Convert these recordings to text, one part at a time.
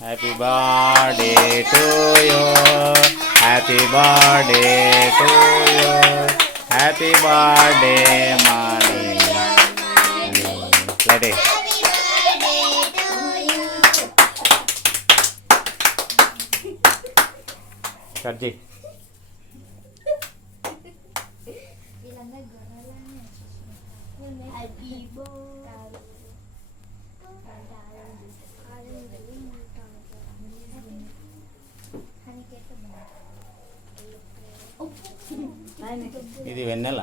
Happy birthday to you, happy birthday to you, happy birthday money. Ready cut చేయి. ఇది వెన్నెల.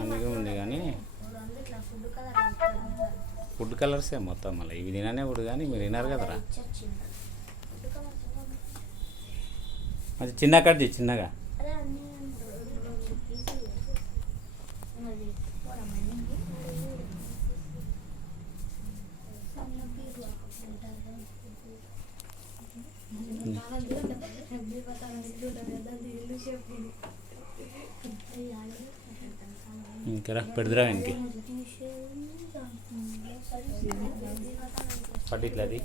అందుకే ఉంది కానీ ఫుడ్ కలర్సే మొత్తం. మళ్ళీ ఇవి తిననే ఇప్పుడు కానీ మీరు విన్నారు కదరా. అది చిన్న కట్ చేయి చిన్నగా. ఇంకా పెడదురా ఇంటికి పట్టి ఇట్లా అది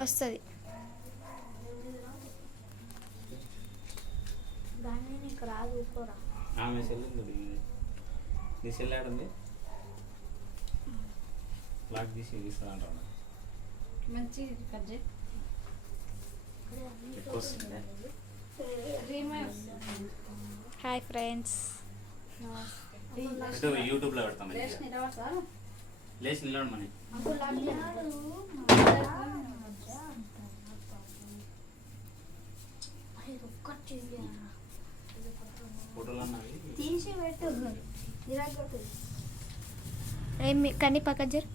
వస్తుంది. ఆమె సెల్ నీ సెల్ ఆడుంది లాక్ తీసి తీసుకురా. మంచి హాయ్ ఫ్రెండ్స్, యూట్యూబ్లో పెడతాం. లేచి నిలబడమని ఫోటోలు తీసి పెట్టు. కానీ పక్క జరు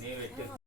నీ పెట్టు.